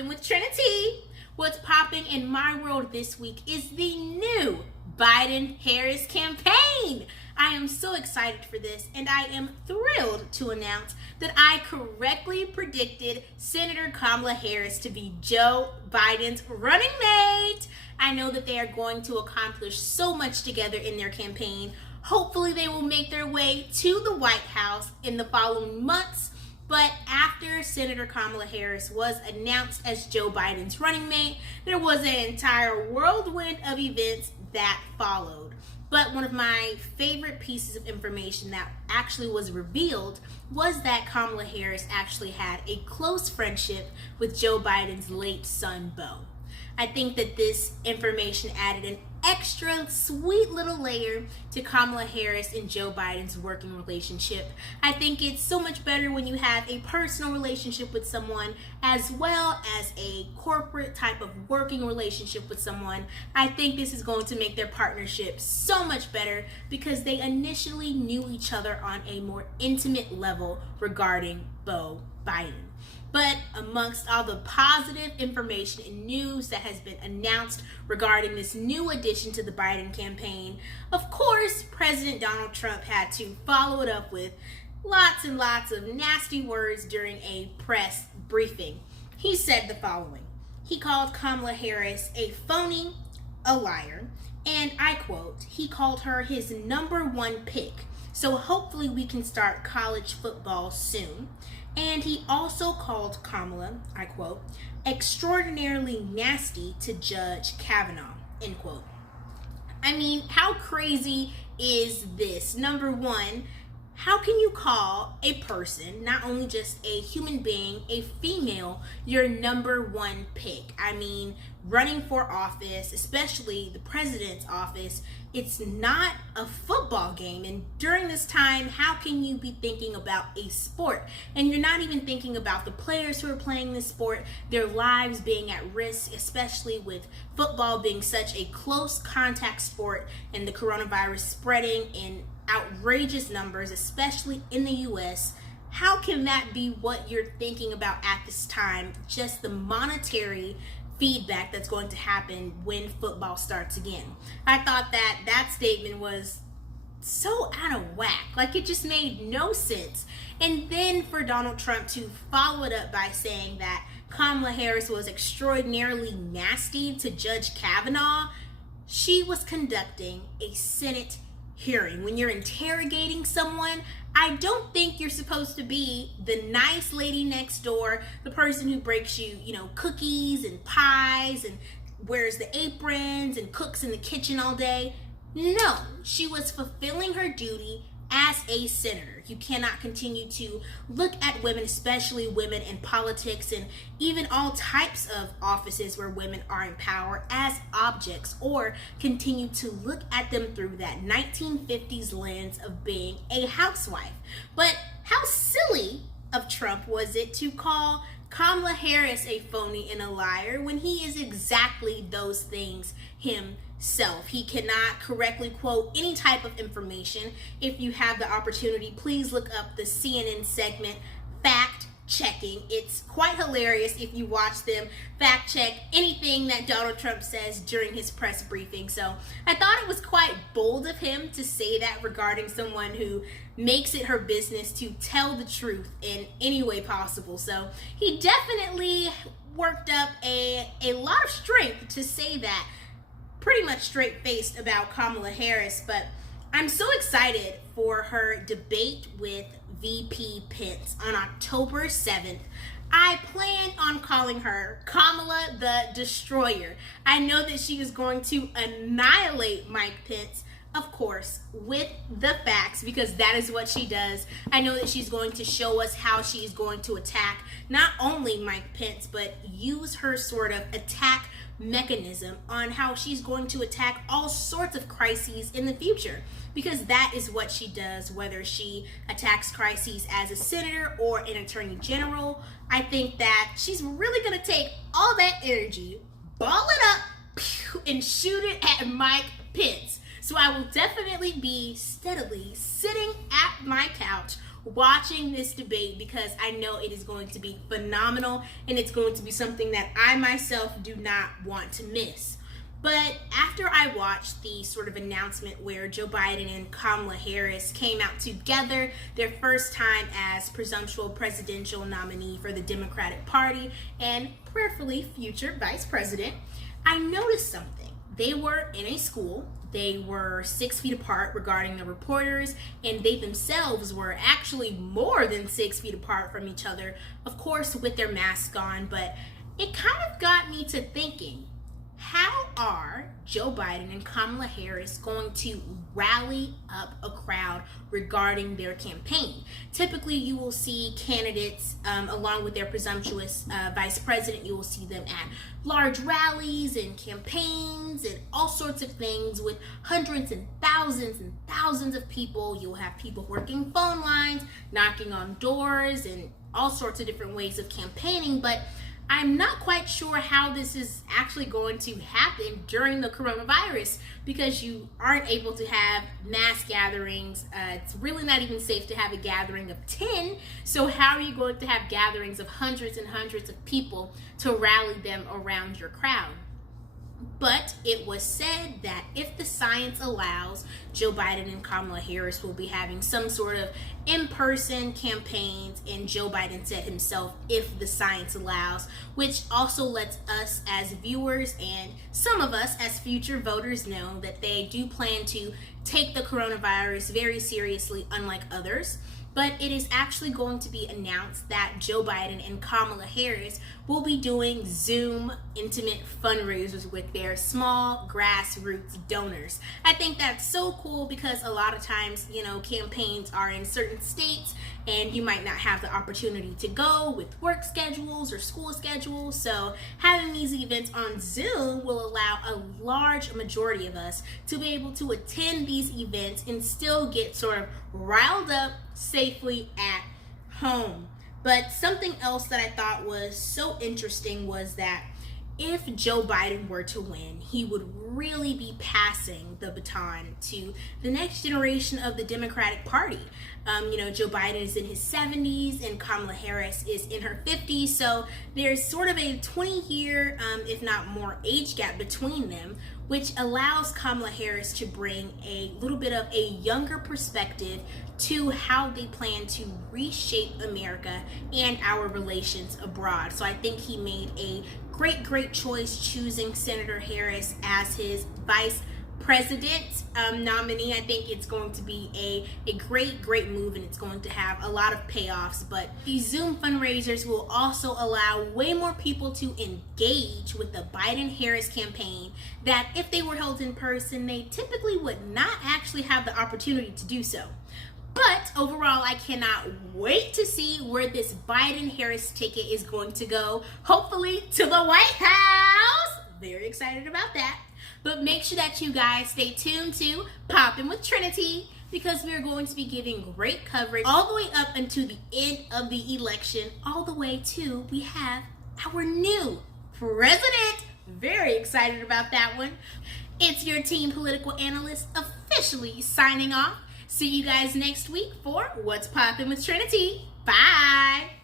popping with Trinitee? What's popping in my world this week is the new Biden-Harris campaign. I am so excited for this, and I am thrilled to announce that I correctly predicted Senator Kamala Harris to be Joe Biden's running mate. I know that they are going to accomplish so much together in their campaign. Hopefully they will make their way to the White House in the following months. But after Senator Kamala Harris was announced as Joe Biden's running mate, there was an entire whirlwind of events that followed. But one of my favorite pieces of information that actually was revealed was that Kamala Harris actually had a close friendship with Joe Biden's late son, Beau. I think that this information added an extra sweet little layer to Kamala Harris and Joe Biden's working relationship. I think it's so much better when you have a personal relationship with someone as well as a corporate type of working relationship with someone. I think this is going to make their partnership so much better because they initially knew each other on a more intimate level regarding Beau Biden. But amongst all the positive information and news that has been announced regarding this new addition to the Biden campaign, of course, President Donald Trump had to follow it up with lots and lots of nasty words during a press briefing. He said the following. He called Kamala Harris a phony, a liar, and I quote, he called her his number one pick. So hopefully we can start college football soon. And he also called Kamala, I quote, extraordinarily nasty to Judge Kavanaugh, end quote. I mean, how crazy is this? Number one, how can you call a person, not only just a human being, a female, your number one pick? I mean, running for office, especially the president's office, it's not a football game. And during this time, how can you be thinking about a sport? And you're not even thinking about the players who are playing this sport, their lives being at risk, especially with football being such a close contact sport and the coronavirus spreading in outrageous numbers, especially in the US. How can that be what you're thinking about at this time? Just the monetary feedback that's going to happen when football starts again. I thought that statement was so out of whack. Like, it just made no sense. And then for Donald Trump to follow it up by saying that Kamala Harris was extraordinarily nasty to Judge Kavanaugh, she was conducting a Senate hearing. When you're interrogating someone, I don't think you're supposed to be the nice lady next door, the person who breaks you, cookies and pies and wears the aprons and cooks in the kitchen all day. No, she was fulfilling her duty as a senator. You cannot continue to look at women, especially women in politics and even all types of offices where women are in power, as objects, or continue to look at them through that 1950s lens of being a housewife. But how silly of Trump was it to call Kamala Harris a phony and a liar when he is exactly those things himself? He cannot correctly quote any type of information. If you have the opportunity, please look up the CNN segment Fact Checking. It's quite hilarious if you watch them fact check anything that Donald Trump says during his press briefing. So I thought it was quite bold of him to say that regarding someone who makes it her business to tell the truth in any way possible. So he definitely worked up a lot of strength to say that pretty much straight-faced about Kamala Harris. But I'm so excited for her debate with VP Pence on October 7th. I plan on calling her Kamala the Destroyer. I know that she is going to annihilate Mike Pence, of course, with the facts, because that is what she does. I know that she's going to show us how she's going to attack not only Mike Pence, but use her sort of attack mechanism on how she's going to attack all sorts of crises in the future, because that is what she does, whether she attacks crises as a senator or an attorney general. I think that she's really going to take all that energy, ball it up, and shoot it at Mike Pence. So I will definitely be steadily sitting at my couch watching this debate because I know it is going to be phenomenal and it's going to be something that I myself do not want to miss. But after I watched the sort of announcement where Joe Biden and Kamala Harris came out together, their first time as presumptual presidential nominee for the Democratic Party and prayerfully future vice president, I noticed something. They were in a school, they were 6 feet apart regarding the reporters, and they themselves were actually more than 6 feet apart from each other, of course with their masks on, but it kind of got me to thinking, how are Joe Biden and Kamala Harris going to rally up a crowd regarding their campaign? Typically, you will see candidates, along with their presumptuous vice president, you will see them at large rallies and campaigns and all sorts of things with hundreds and thousands of people. You'll have people working phone lines, knocking on doors, and all sorts of different ways of campaigning, but I'm not quite sure how this is actually going to happen during the coronavirus because you aren't able to have mass gatherings. It's really not even safe to have a gathering of 10. So how are you going to have gatherings of hundreds and hundreds of people to rally them around your crowd? But it was said that if the science allows, Joe Biden and Kamala Harris will be having some sort of in-person campaigns, and Joe Biden said himself, if the science allows, which also lets us as viewers and some of us as future voters know that they do plan to take the coronavirus very seriously, unlike others. But it is actually going to be announced that Joe Biden and Kamala Harris will be doing Zoom intimate fundraisers with their small grassroots donors. I think that's so cool because a lot of times, campaigns are in certain states and you might not have the opportunity to go with work schedules or school schedules. So having these events on Zoom will allow a large majority of us to be able to attend these events and still get sort of riled up safely at home. But something else that I thought was so interesting was that if Joe Biden were to win, he would really be passing the baton to the next generation of the Democratic Party. Joe Biden is in his 70s and Kamala Harris is in her 50s, so there's sort of a 20-year, if not more, age gap between them, which allows Kamala Harris to bring a little bit of a younger perspective to how they plan to reshape America and our relations abroad. So I think he made a great choice choosing Senator Harris as his vice president nominee. I think it's going to be a great move, and it's going to have a lot of payoffs. But these Zoom fundraisers will also allow way more people to engage with the Biden-Harris campaign that if they were held in person, they typically would not actually have the opportunity to do so. But overall, I cannot wait to see where this Biden-Harris ticket is going to go. Hopefully to the White House. Very excited about that. But make sure that you guys stay tuned to Poppin' with Trinitee because we're going to be giving great coverage all the way up until the end of the election, all the way to we have our new president. Very excited about that one. It's your team political analyst officially signing off. See you guys next week for What's Poppin' with Trinitee. Bye.